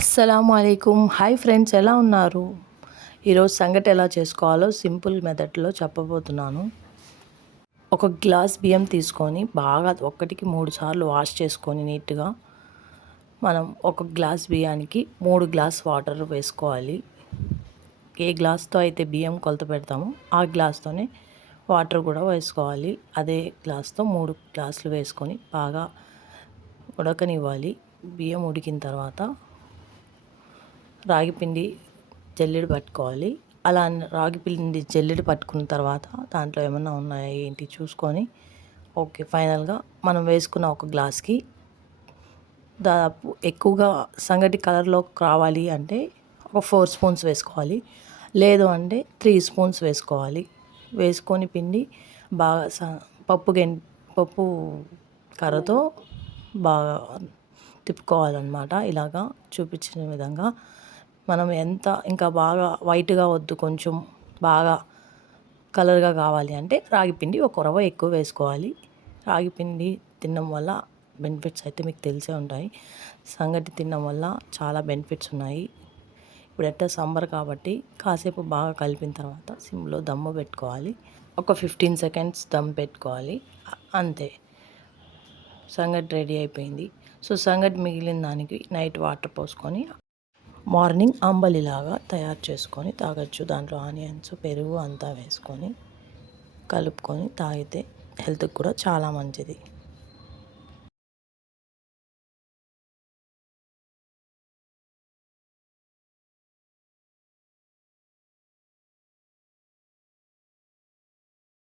అస్సలాము అలైకుం. Hi friends, ఎలా ఉన్నారు? ఈరోజు సంగటి ఎలా చేసుకోవాలో సింపుల్ మెథడ్లో చెప్పబోతున్నాను. ఒక గ్లాస్ బియ్యం తీసుకొని బాగా ఒకటికి 3 సార్లు వాష్ చేసుకొని నీట్గా మనం ఒక గ్లాస్ బియ్యానికి 3 గ్లాస్ వాటర్ వేసుకోవాలి. ఏ గ్లాస్తో అయితే బియ్యం కొలత పెడతామో ఆ గ్లాస్తోనే వాటర్ కూడా వేసుకోవాలి. అదే గ్లాస్తో 3 గ్లాసులు వేసుకొని బాగా ఉడకనివ్వాలి. బియ్యం ఉడికిన తర్వాత రాగిపిండి జల్లెడ పట్టుకోవాలి. అలా రాగిపిండి జల్లెడ పట్టుకున్న తర్వాత దాంట్లో ఏమన్నా ఉన్నాయా ఏంటి చూసుకొని ఓకే, ఫైనల్గా మనం వేసుకున్న ఒక గ్లాస్కి దాదాపు ఎక్కువగా సంగటి కలర్లోకి రావాలి అంటే ఒక 4 స్పూన్స్ వేసుకోవాలి. లేదు అంటే 3 స్పూన్స్ వేసుకోవాలి. వేసుకొని పిండి బాగా పప్పు కర్రతో బాగా తిప్పుకోవాలన్నమాట. ఇలాగా చూపించిన విధంగా మనం ఎంత ఇంకా బాగా వైట్గా వద్దు, కొంచెం బాగా కలర్గా కావాలి అంటే రాగిపిండి ఒక రవ్వ ఎక్కువ వేసుకోవాలి. రాగిపిండి తినడం వల్ల బెనిఫిట్స్ అయితే మీకు తెలిసే ఉంటాయి. సంగటి తినడం వల్ల చాలా బెనిఫిట్స్ ఉన్నాయి. ఇప్పుడు ఎట్టా సమ్మర్ కాబట్టి కాసేపు బాగా కలిపిన తర్వాత సిమ్లో దమ్ము పెట్టుకోవాలి. ఒక 15 సెకండ్స్ దమ్ పెట్టుకోవాలి. అంతే, సంగటి రెడీ అయిపోయింది. సో సంగటి మిగిలిన దానికి నైట్ వాటర్ పోసుకొని మార్నింగ్ అంబలిలాగా తయారు చేసుకొని తాగొచ్చు. దాంట్లో ఆనియన్స్, పెరుగు అంతా వేసుకొని కలుపుకొని తాగితే హెల్త్కి కూడా చాలా మంచిది.